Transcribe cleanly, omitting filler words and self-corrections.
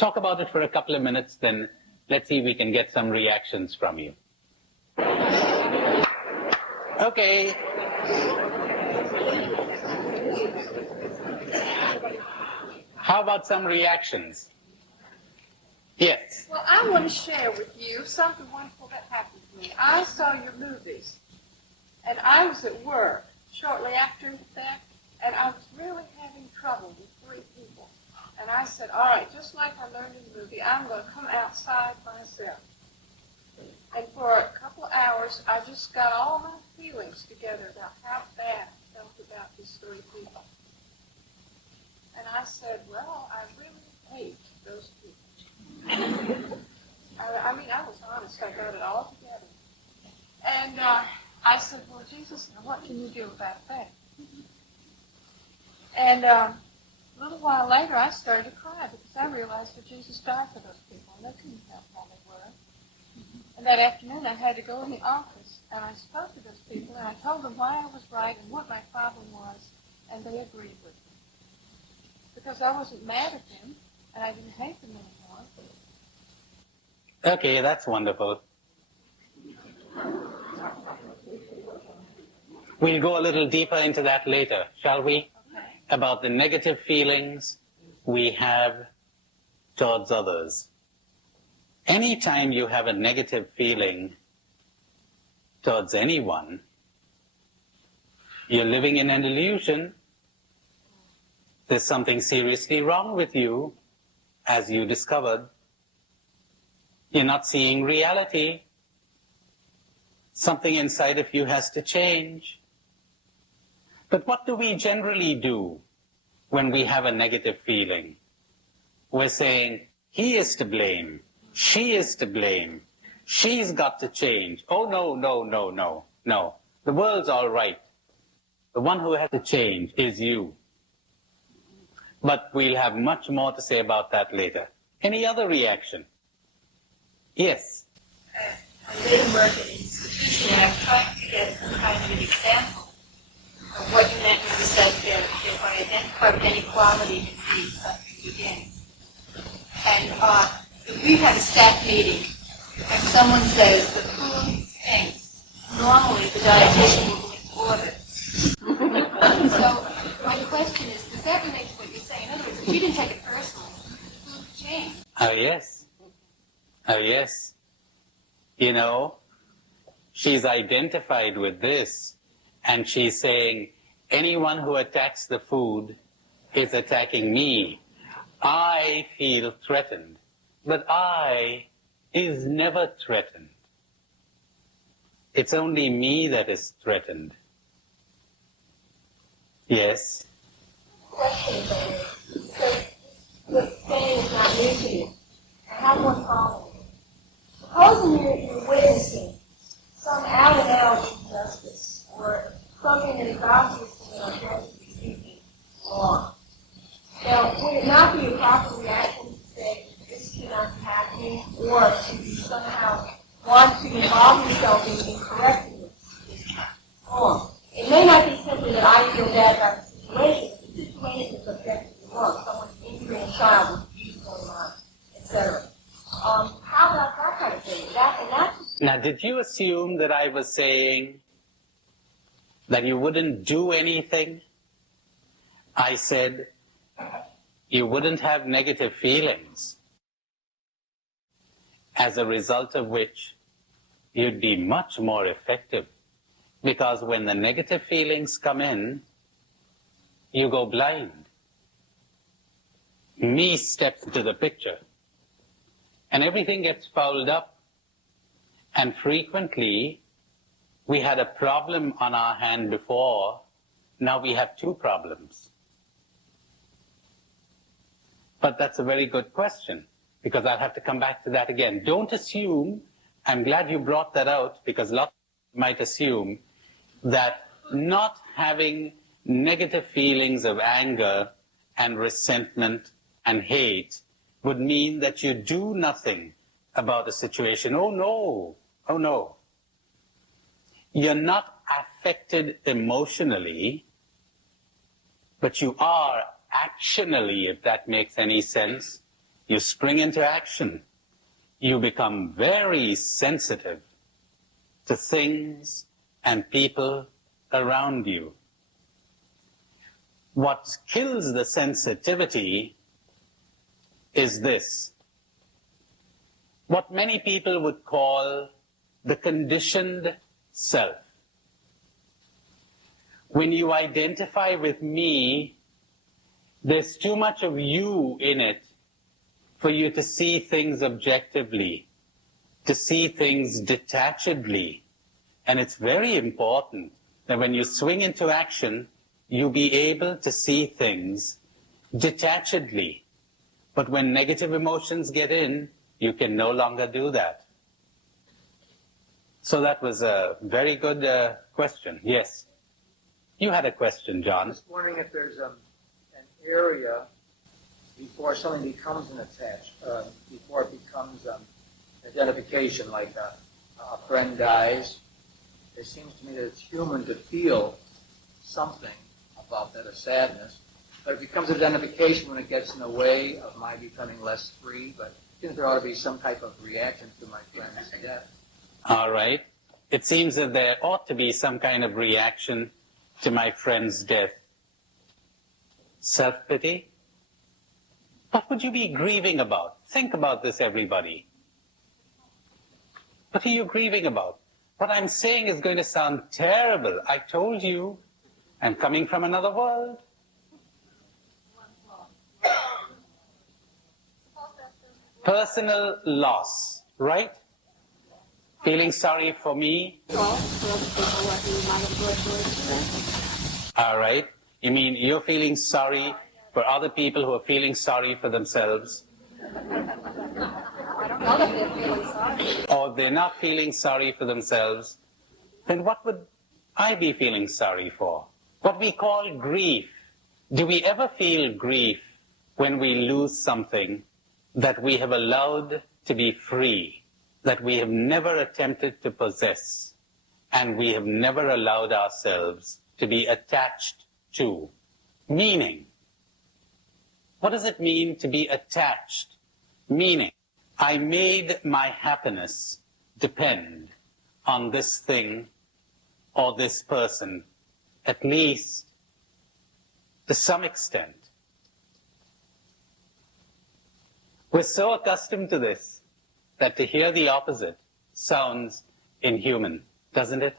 Talk about it for a couple of minutes, then let's see if we can get some reactions from you. Okay. How about some reactions? Yes. Well, I want to share with you something wonderful that happened to me. I saw your movies, and I was at work shortly after that, and I was really having trouble with 3 people. And I said, all right, just like I learned in the movie, I'm going to come outside myself. And for a couple of hours, I just got all my feelings together about how bad I felt about these 3 people. And I said, well, I really hate those people. I mean, I was honest. I got it all together. And I said, well, Jesus, now what can you do about that? And a little while later, I started to cry because I realized that Jesus died for those people, and they couldn't help how they were. And that afternoon, I had to go in the office, and I spoke to those people, and I told them why I was right and what my problem was, and they agreed with me. Because I wasn't mad at them, and I didn't hate them anymore. Okay, that's wonderful. We'll go a little deeper into that later, shall we? Okay. About the negative feelings we have towards others. Anytime you have a negative feeling towards anyone, you're living in an illusion. There's something seriously wrong with you, as you discovered. You're not seeing reality. Something inside of you has to change. But what do we generally do when we have a negative feeling? We're saying, he is to blame, she is to blame, she's got to change. Oh, no, no, no, no, no. The world's all right. The one who has to change is you. But we'll have much more to say about that later. Any other reaction? Yes. I did work at an institution, and I'm trying to get some kind of an example of what you meant when you said that if I identify with inequality can be something begins. And if we have a staff meeting and someone says the food stinks, normally the dietitian will order. So my question is, does that relate to what you're saying? In other words, if you didn't take it personally, the food changed. Oh, yes. Oh, yes. You know, she's identified with this, and she's saying, anyone who attacks the food is attacking me. I feel threatened, but I is never threatened. It's only me that is threatened. Yes? Question, because what's saying is not new to you. I have one problem. Supposing you're witnessing some out-and-out injustice or something that is obviously and objectively speaking wrong. Now, would it not be a proper reaction to say this cannot be happening, or to somehow want to involve yourself in correcting this wrong? It may not be simply that I feel bad about the situation, but the situation is objectively wrong. Someone's injuring a child with abuse going on, etc. How about that kind of thing? Now, did you assume that I was saying that you wouldn't do anything? I said you wouldn't have negative feelings, as a result of which you'd be much more effective. Because when the negative feelings come in, you go blind. Me steps into the picture. And everything gets fouled up. And frequently, we had a problem on our hand before. Now we have 2 problems. But that's a very good question, because I'll have to come back to that again. Don't assume, I'm glad you brought that out, because lots might assume that not having negative feelings of anger and resentment and hate would mean that you do nothing about a situation. Oh no, oh no. You're not affected emotionally, but you are actionally, if that makes any sense. you spring into action. You become very sensitive to things and people around you. What kills the sensitivity is this. What many people would call the conditioned self. When you identify with me, there's too much of you in it for you to see things objectively, to see things detachedly. And it's very important that when you swing into action, you be able to see things detachedly. But when negative emotions get in, you can no longer do that. So that was a very good question. Yes. You had a question, John. I'm just wondering if there's an area before something becomes an before it becomes identification, like a friend dies. It seems to me that it's human to feel something about that, a sadness, but it becomes identification when it gets in the way of my becoming less free. But I think there ought to be some type of reaction to my friend's death. All right. It seems that there ought to be some kind of reaction to my friend's death. Self-pity? What would you be grieving about? Think about this, everybody. What are you grieving about? What I'm saying is going to sound terrible. I told you, I'm coming from another world. Personal loss, right? Feeling sorry for me? All right. You mean you're feeling sorry for other people who are feeling sorry for themselves? I don't know that they're feeling sorry. Or they're not feeling sorry for themselves? Then what would I be feeling sorry for? What we call grief. Do we ever feel grief when we lose something that we have allowed to be free, that we have never attempted to possess, and we have never allowed ourselves to be attached to? Meaning, what does it mean to be attached? Meaning, I made my happiness depend on this thing or this person, at least to some extent. We're so accustomed to this that to hear the opposite sounds inhuman, doesn't it?